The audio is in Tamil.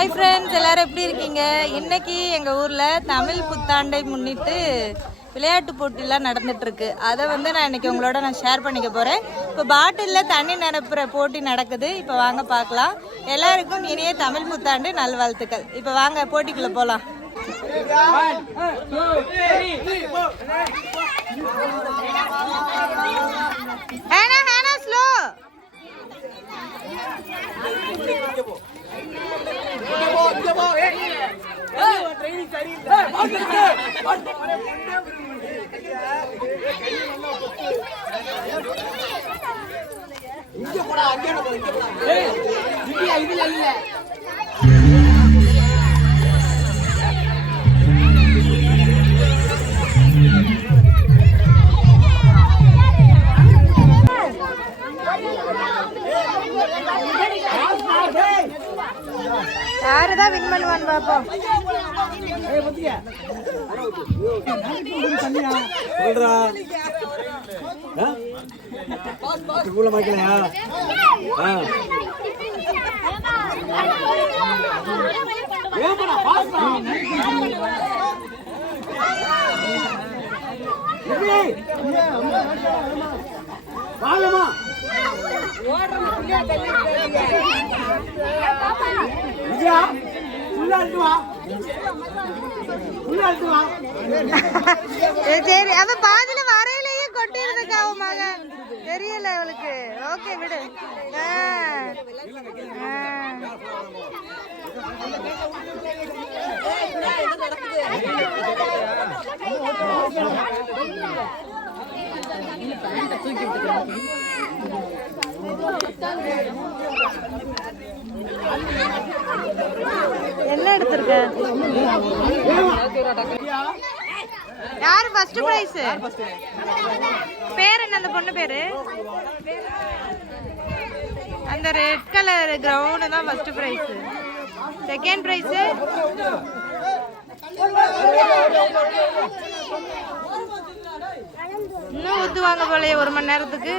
ஹாய் ஃப்ரெண்ட்ஸ், எல்லாரும் எப்படி இருக்கீங்க? இன்னைக்கு எங்கள் ஊரில் தமிழ் புத்தாண்டை முன்னிட்டு விளையாட்டு போட்டிலாம் நடந்துட்டுருக்கு. அதை நான் இன்னைக்கு உங்களோட ஷேர் பண்ணிக்க போகிறேன். இப்போ பாட்டிலில் தண்ணி நிரப்புற போட்டி நடக்குது. இப்போ வாங்க பார்க்கலாம். எல்லாருக்கும் இனிய தமிழ் புத்தாண்டு நல்வாழ்த்துக்கள். இப்போ வாங்க போட்டிக்குள்ளே போகலாம். யாருதான் வின் பண்ணுவான்னு பாப்போம். சரி, அவ பாதியில வரையிலேயே கொட்டி இருக்காவ மகன், தெரியல அவளுக்கு. ஓகே விடு. என்ன எடுத்திருக்க? யாரு ஃபர்ஸ்ட் பிரைஸ்? பேர் என்ன அந்த பொண்ணு பேரு? அந்த ரெட் கலர் கிரவுண்ட் தான் ஃபர்ஸ்ட் பிரைஸ். செகண்ட் பிரைஸ் இன்னும் ஊத்துவாங்க போலயே 1 மணி நேரத்துக்கு.